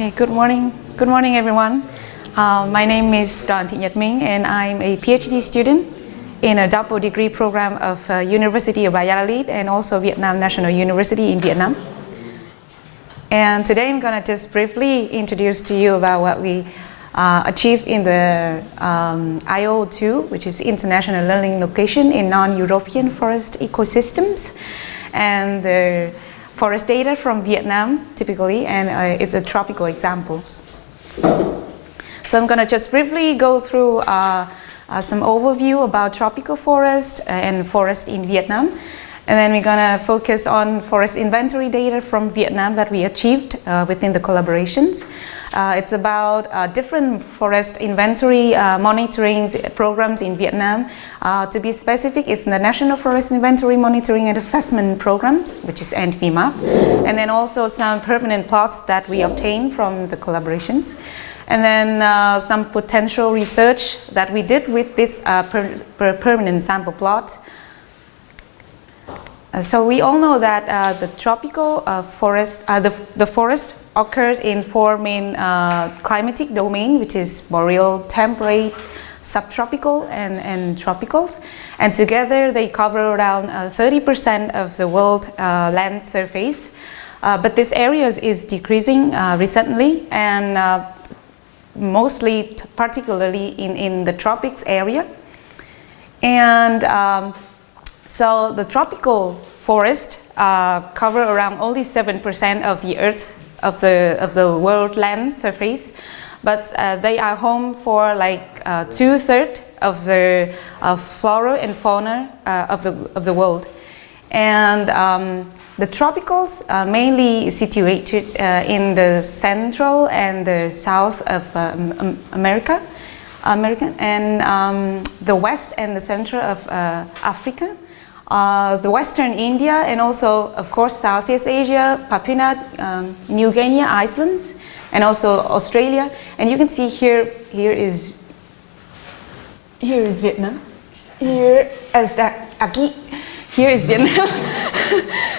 Okay, good morning. Good morning, everyone. My name is Doan Minh, and I'm a PhD student in a double degree program of University of Valladolid and also Vietnam National University in Vietnam. And today I'm going to just briefly introduce to you about what we achieved in the IO2, which is International Learning Location in Non-European Forest Ecosystems, and the forest data from Vietnam typically, and it's a tropical examples. So I'm going to just briefly go through some overview about tropical forest and forest in Vietnam. And then we're going to focus on forest inventory data from Vietnam that we achieved within the collaborations. It's about different forest inventory monitoring programs in Vietnam. To be specific, it's the National Forest Inventory Monitoring and Assessment Programs, which is NFIMAP. And then also some permanent plots that we obtained from the collaborations. And then some potential research that we did with this permanent sample plot. So we all know that the tropical forest, the forest occurs in four main climatic domains, which is boreal, temperate, subtropical, and tropicals. And together they cover around 30% of the world land surface. But this area is decreasing recently, and mostly, particularly in the tropics area. And so the tropical forest cover around only 7% of the Earth's of the world land surface, but they are home for like 2/3 of the flora and fauna of the world. And the tropicals are mainly situated in the central and the south of America, and the west and the center of Africa. The Western India, and also, of course, Southeast Asia, Papua New Guinea, Iceland, and also Australia. And you can see here is Vietnam. Here is Vietnam.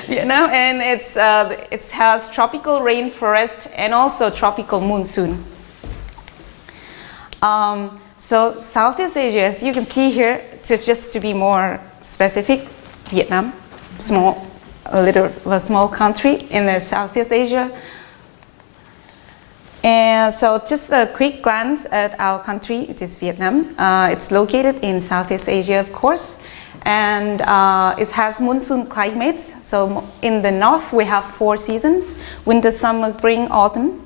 Vietnam, and it has tropical rainforest and also tropical monsoon. So Southeast Asia, as you can see here, just to be more specific, Vietnam, a small country in the Southeast Asia. And so just a quick glance at our country, which is Vietnam. It's located in Southeast Asia, of course, and it has monsoon climates. So in the north we have 4 seasons: winter, summer, spring, autumn.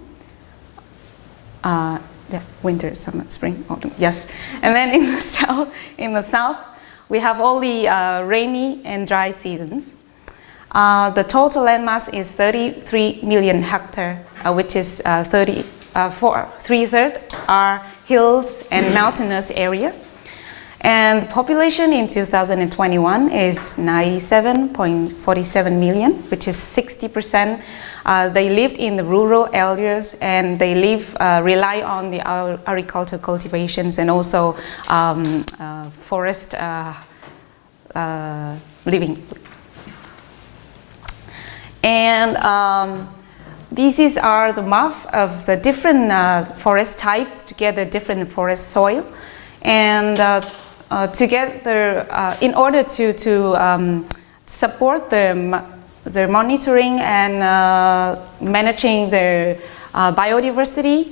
Winter, summer, spring, autumn. Yes, and then in the south. We have only rainy and dry seasons. The total land mass is 33 million hectares, which is 3/3 are hills and mountainous area. And the population in 2021 is 97.47 million, which is 60%. They lived in the rural areas, and they rely on the agricultural cultivations and also forest living. And these are the map of the different forest types, together different forest soil, and together in order to support the monitoring and managing their biodiversity,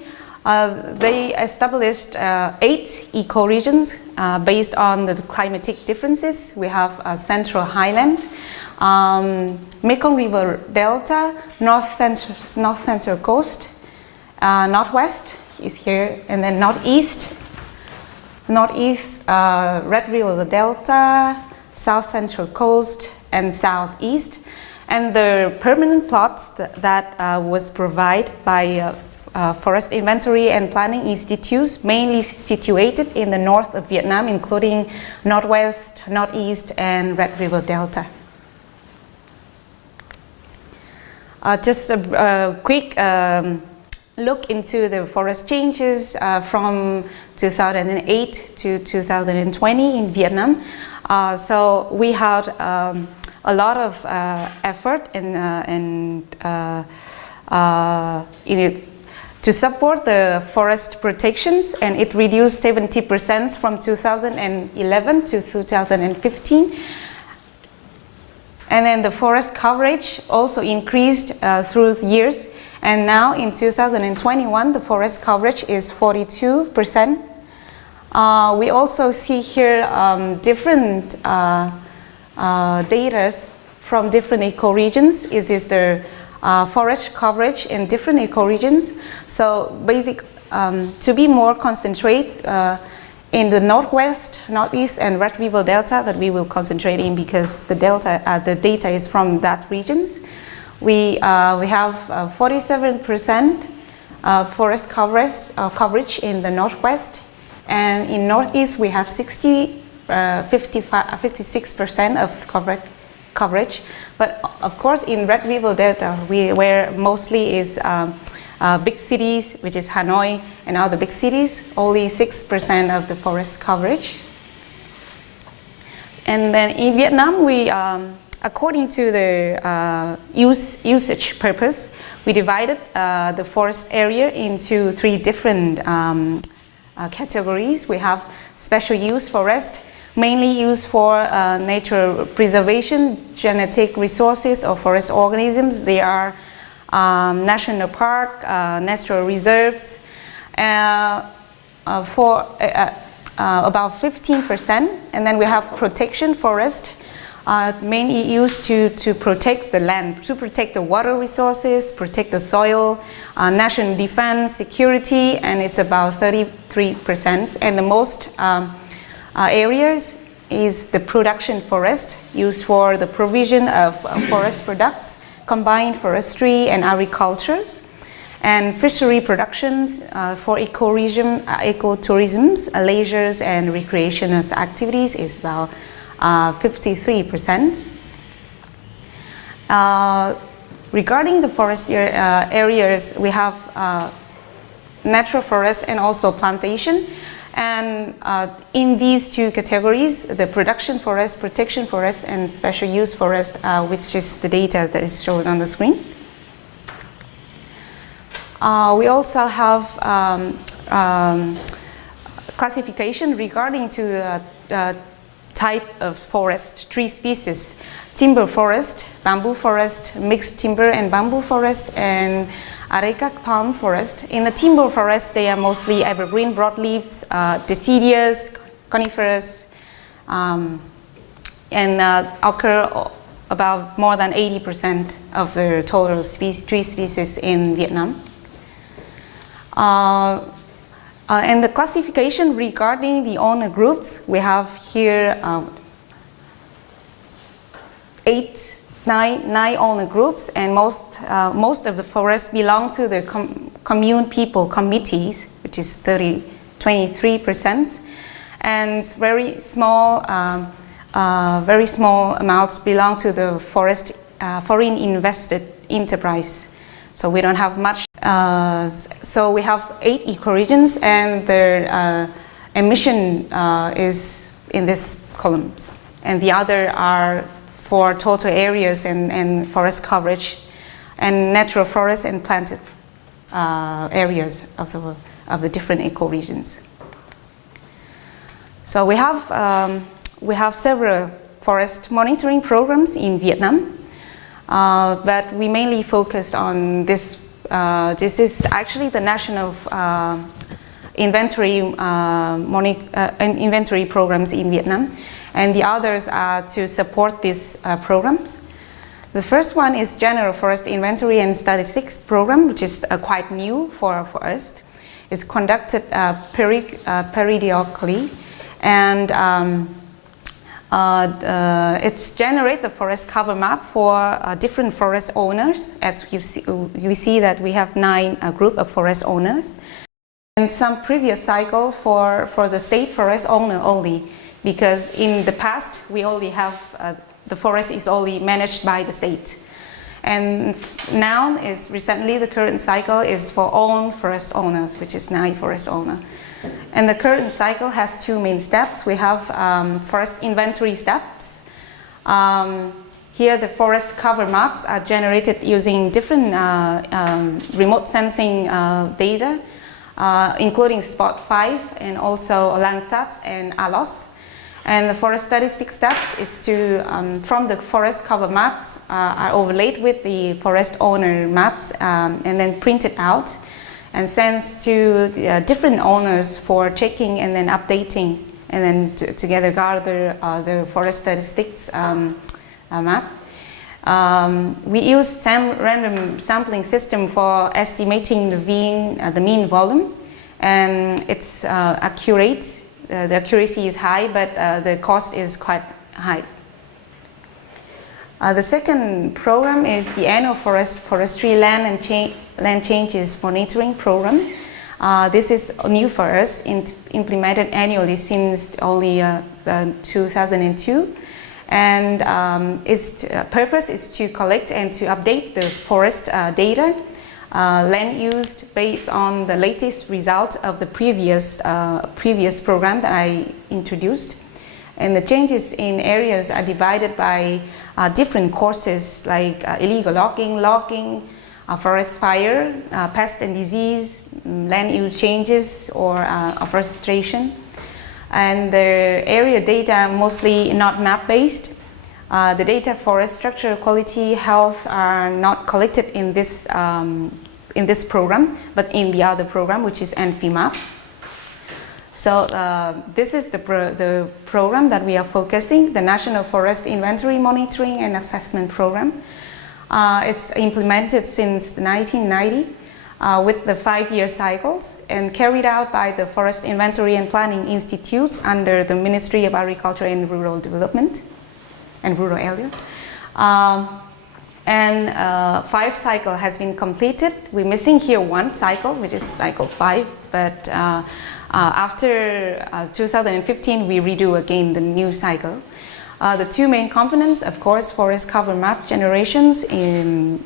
they established 8 ecoregions based on the climatic differences. We have Central Highland, Mekong River Delta, North Central Coast, Northwest is here, and then Northeast, Red River Delta, South Central Coast, and Southeast. And the permanent plots that was provided by Forest Inventory and Planning Institutes, mainly situated in the north of Vietnam, including Northwest, Northeast, and Red River Delta. Just a quick look into the forest changes from 2008 to 2020 in Vietnam. So we had a lot of effort in it to support the forest protections, and it reduced 70% from 2011 to 2015. And then the forest coverage also increased through the years, and now in 2021 the forest coverage is 42%. We also see here different data from different ecoregions. Is the forest coverage in different ecoregions. So to be more concentrate in the northwest, northeast, and Red River Delta that we will concentrate in because the data is from that regions. We have 47% forest coverage in the northwest, and in northeast we have 56% of coverage. But of course in Red River Delta, where mostly is big cities, which is Hanoi and other big cities, only 6% of the forest coverage. And then in Vietnam, we, according to the usage purpose, we divided the forest area into 3 different categories. We have special use forest, mainly used for nature preservation, genetic resources of forest organisms. They are national park, natural reserves, for about 15%. And then we have protection forest, mainly used to protect the land, to protect the water resources, protect the soil, national defense, security, and it's about 33%. And the most areas is the production forest, used for the provision of forest products, combined forestry and agricultures, and fishery productions for ecotourism, leisures and recreational activities is about 53%. Regarding the forest areas, we have natural forest and also plantation. And in these 2 categories, the production forest, protection forest, and special use forest, which is the data that is shown on the screen. We also have classification regarding to type of forest, 3 species: timber forest, bamboo forest, mixed timber and bamboo forest, and areca palm forest. In the timber forest, they are mostly evergreen broadleaves, deciduous, coniferous, and occur about more than 80% of the total tree species in Vietnam. And the classification regarding the owner groups, we have here 9 owner groups, and most of the forests belong to the commune people committees, which is 23%, and very small amounts belong to the foreign invested enterprise. So we don't have much. So we have 8 ecoregions, and their emission is in these columns, and the other are for total areas and forest coverage, and natural forest and planted areas of the different ecoregions. So we have several forest monitoring programs in Vietnam, but we mainly focused on this. This is actually the national inventory programs in Vietnam, and the others are to support these programs. The first one is General Forest Inventory and Statistics Program, which is quite new for us. It's conducted periodically, and it's generate the forest cover map for different forest owners. As you see that we have 9 group of forest owners, and some previous cycle for the state forest owner only, because in the past we only have the forest is only managed by the state, and now is recently the current cycle is for own forest owners, which is 9 forest owner. And the current cycle has 2 main steps. We have forest inventory steps, Here the forest cover maps are generated using different remote sensing data, including Spot 5 and also Landsat and ALOS. And the forest statistics steps is to, from the forest cover maps, are overlaid with the forest owner maps and then printed out and sent to the, different owners for checking and then updating, and then together gather the forest statistics map. We use random sampling system for estimating the mean volume, and it's accurate. The accuracy is high, but the cost is quite high. The second program is the annual forestry land changes monitoring program. This is new for us, implemented annually since only 2002. And its purpose is to collect and to update the forest data, land used based on the latest result of the previous program that I introduced. And the changes in areas are divided by different causes like illegal logging, forest fire, pest and disease, land use changes, or afforestation. And the area data mostly not map-based. The data for structure, quality, health are not collected in this program, but in the other program, which is NFI-MAP. So this is the program that we are focusing, the National Forest Inventory Monitoring and Assessment Program. It's implemented since 1990 with the 5-year cycles and carried out by the Forest Inventory and Planning Institutes under the Ministry of Agriculture and Rural Development and Rural Area. 5 cycle has been completed. We're missing here 1 cycle, which is cycle 5, but after 2015 we redo again the new cycle. The 2 main components, of course, forest cover map generations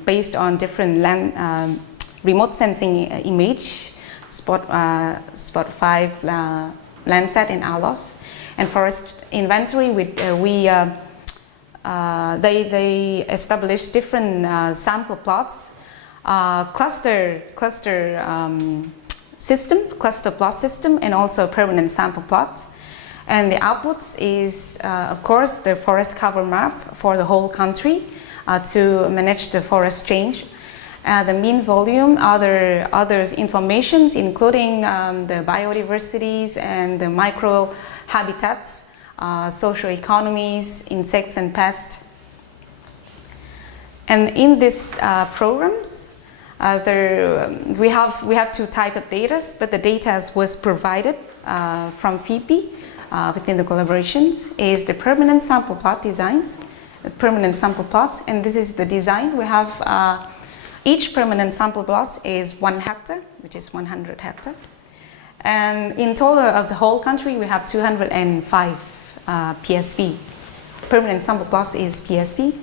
based on different land remote sensing image, Spot 5, Landsat and ALOS, and forest inventory. They establish different sample plots, cluster plot system, and also permanent sample plots. And the outputs is, of course, the forest cover map for the whole country to manage the forest change. The mean volume, others informations, including the biodiversities and the micro habitats, social economies, insects and pests. And in these programs, we have 2 types of data, but the data was provided from FIPI within the collaborations is the permanent sample plot designs, permanent sample plots, and this is the design. We have each permanent sample plot is 1 hectare, which is 100 hectare. And in total of the whole country, we have 205 PSP. Permanent sample plots is PSP.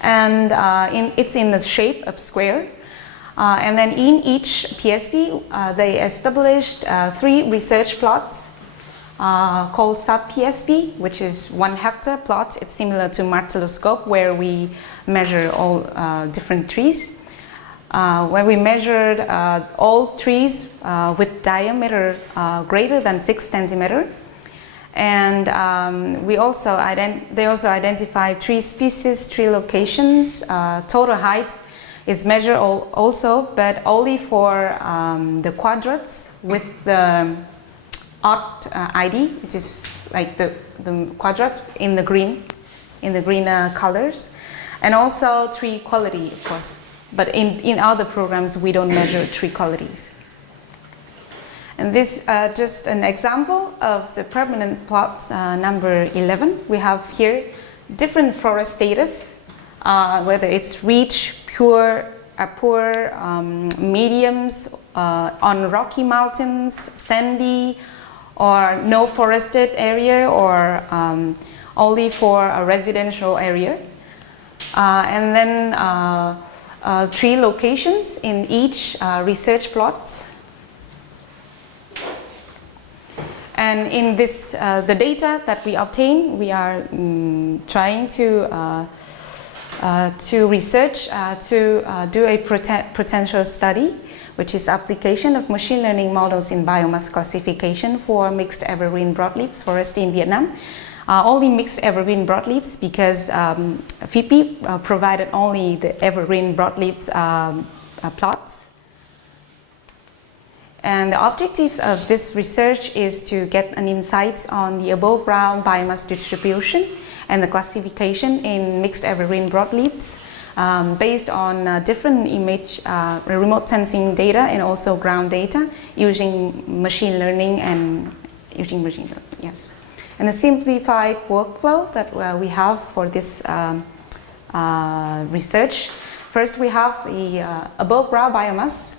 And it's in the shape of square. And then in each PSP, they established 3 research plots called sub-PSP, which is 1 hectare plot. It's similar to martelloscope, where we measure all different trees. When we measured all trees with diameter greater than 6 centimeters, and they also identified 3 species, 3 locations. Total height is measured also, but only for the quadrats with the odd ID, which is like the quadrats in the green colors, and also tree quality, of course. But in other programs, we don't measure tree qualities. And this just an example of the permanent plots number 11. We have here different forest status, whether it's rich, poor, mediums, on rocky mountains, sandy, or no forested area, or only for a residential area. And then 3 locations in each research plot. And in this, the data that we obtain, we are trying to to research, to do a potential study, which is application of machine learning models in biomass classification for mixed evergreen broadleaves forest in Vietnam. Only mixed evergreen broadleaves because VP provided only the evergreen broadleaves plots. And the objective of this research is to get an insight on the above ground biomass distribution and the classification in mixed evergreen broadleaves based on different image remote sensing data and also ground data using machine learning and yes. And a simplified workflow that we have for this research. First, we have the above ground biomass.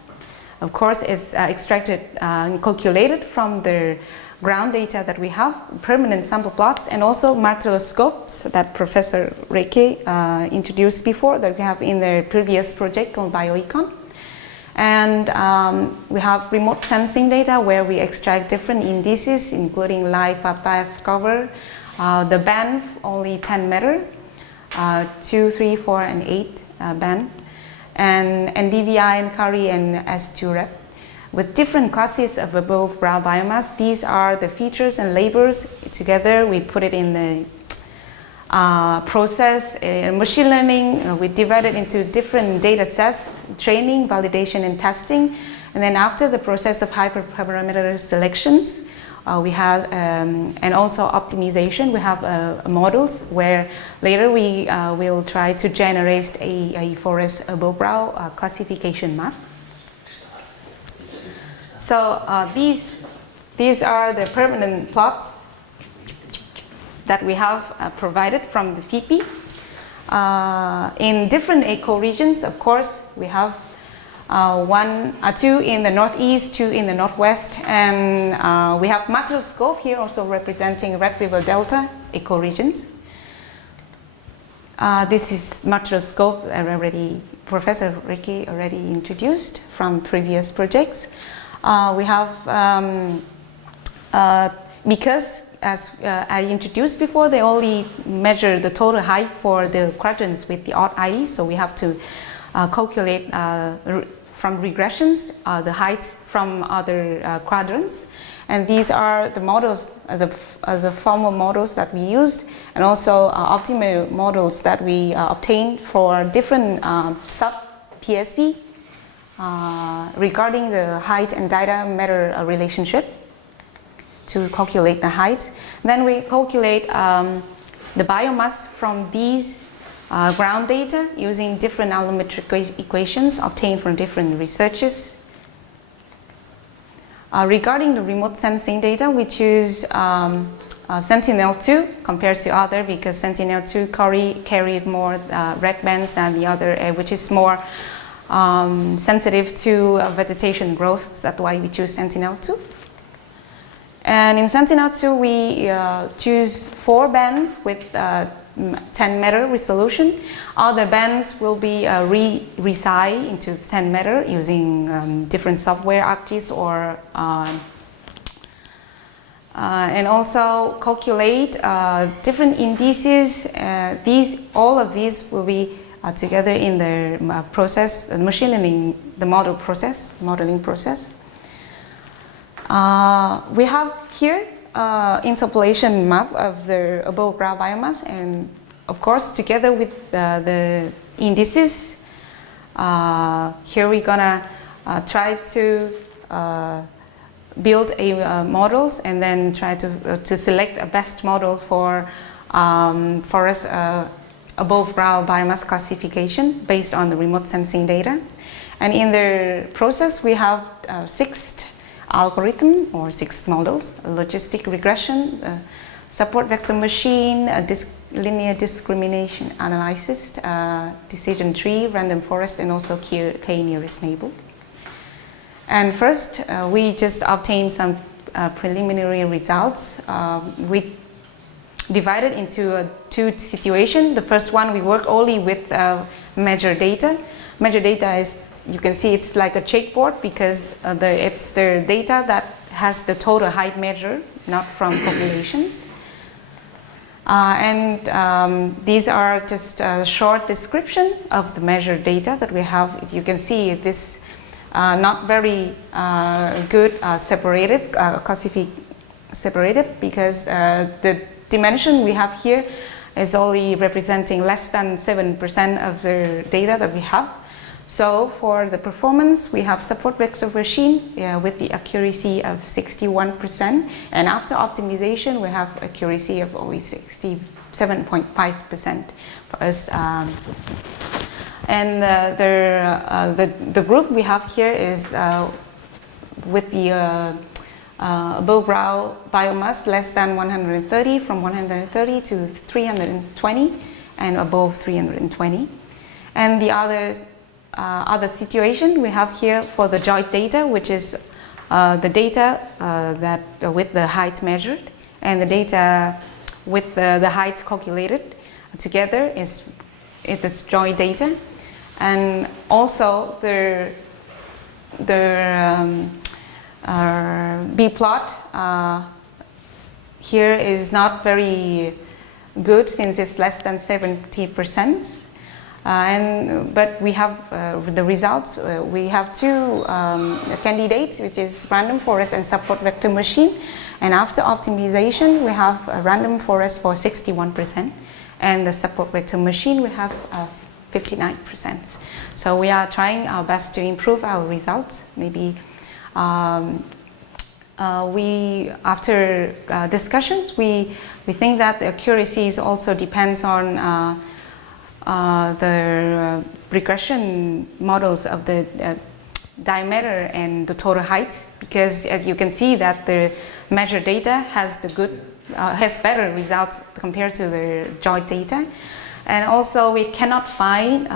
Of course, it's extracted and calculated from the ground data that we have, permanent sample plots, and also macroscopes that Professor Reike introduced before that we have in the previous project called BioEcon. And we have remote sensing data where we extract different indices, including live path cover, the band only 10 meter, 2, 3, 4, and 8 band, and DVI and Curry and S2 rep. With different classes of above ground biomass, these are the features and labels. Together we put it in the process. Machine learning, we divide it into different data sets, training, validation, and testing. And then after the process of hyperparameter selections, we have, and also optimization, we have models where later we will try to generate a forest above ground classification map. So these are the permanent plots that we have provided from the VP. In different ecoregions, of course, we have two in the northeast, 2 in the northwest, and we have macroscope here also representing Red River Delta ecoregions. This is macroscope already Professor Ricky already introduced from previous projects. We have because as I introduced before, they only measure the total height for the quadrants with the odd ID, so we have to calculate from regressions the heights from other quadrants. And these are the models, the formal models that we used, and also optimal models that we obtained for different sub-PSP regarding the height and diameter relationship to calculate the height. Then we calculate the biomass from these ground data using different allometric equations obtained from different researches. Regarding the remote sensing data, we choose Sentinel-2 compared to other because Sentinel-2 carried more red bands than the other, which is more sensitive to vegetation growth. So that's why we choose Sentinel-2. And in Sentinel-2, we choose 4 bands with 10 meter resolution. Other bands will be resized into 10 meter using different software ArcGIS or and also calculate different indices. All of these will be together in the process, the machine learning, the modeling process. We have here interpolation map of the above ground biomass, and of course together with the indices, here we're gonna try to build a models and then try to select a best model for forest above ground biomass classification based on the remote sensing data. And in the process we have 6 algorithm or 6 models: logistic regression, support vector machine, linear discrimination analysis, decision tree, random forest, and also K nearest neighbor. And first we just obtained some preliminary results. We divided into 2 situations. The first one, we work only with measure data. Measure data is, you can see it's like a checkboard because it's the data that has the total height measure, not from populations. These are just a short description of the measured data that we have. You can see this not very good separated because the dimension we have here is only representing less than 7% of the data that we have. So for the performance, we have support vector machine with the accuracy of 61%, and after optimization, we have accuracy of only 67.5% for us. The group we have here is with the above ground biomass less than 130, from 130 to 320, and above 320. And the other situation we have here for the joint data, which is the data that with the height measured and the data with the height calculated together is joint data. And also the B plot here is not very good since it's less than 70%. But we have the results. We have two candidates, which is random forest and support vector machine. And after optimization, we have a random forest for 61%, and the support vector machine we have 59%. So we are trying our best to improve our results. Maybe after discussions, we think that the accuracy also depends on the regression models of the diameter and the total height, because as you can see that the measured data has better results compared to the joint data. And also we cannot find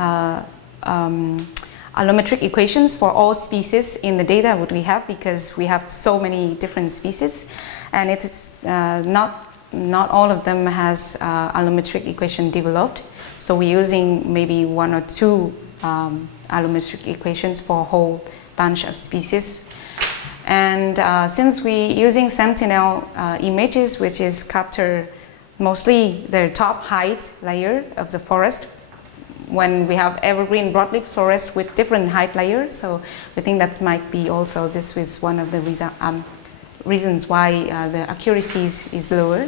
allometric equations for all species in the data what we have, because we have so many different species, and it is not all of them has allometric equation developed. So we're using maybe one or two allometric equations for a whole bunch of species. And since we're using sentinel images, which is capture mostly the top height layer of the forest, when we have evergreen broadleaf forest with different height layers, so we think that might be also, this is one of the reasons why the accuracy is lower.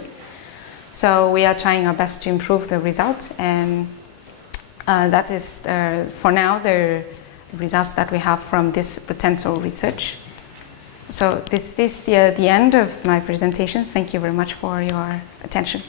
So we are trying our best to improve the results, and that is for now the results that we have from this potential research. So this is the end of my presentation. Thank you very much for your attention.